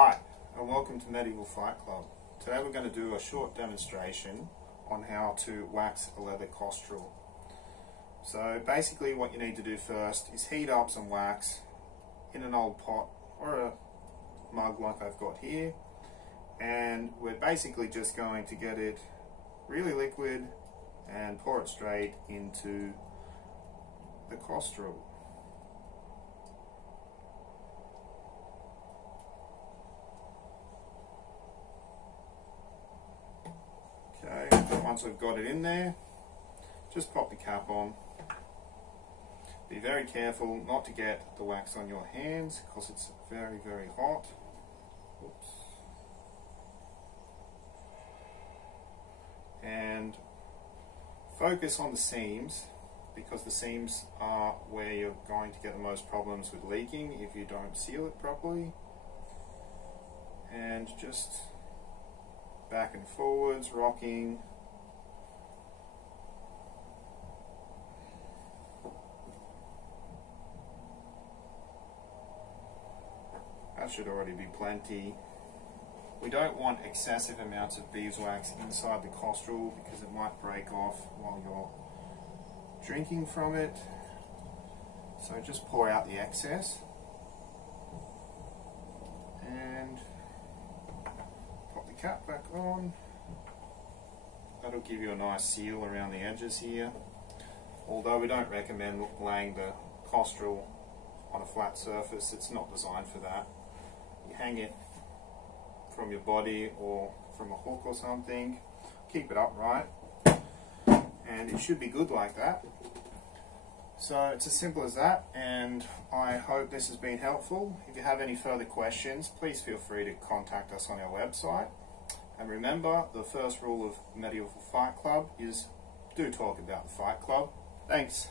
Hi, and welcome to Medieval Fight Club. Today we're going to do a short demonstration on how to wax a leather costrel. So basically what you need to do first is heat up some wax in an old pot or a mug like I've got here, and we're basically just going to get it really liquid and pour it straight into the costrel. Okay, once we've got it in there, just pop the cap on. Be very careful not to get the wax on your hands because it's very, very hot. Oops. And focus on the seams, because the seams are where you're going to get the most problems with leaking if you don't seal it properly. And just back and forwards, rocking. That should already be plenty. We don't want excessive amounts of beeswax inside the costrel because it might break off while you're drinking from it. So just pour out the excess and pop the cap back on. That'll give you a nice seal around the edges here. Although we don't recommend laying the costrel on a flat surface, it's not designed for that. You hang it from your body or from a hook or something, keep it upright, and it should be good like that. So it's as simple as that, and I hope this has been helpful. If you have any further questions, please feel free to contact us on our website. And remember, the first rule of Medieval Fight Club is do talk about the Fight Club. Thanks.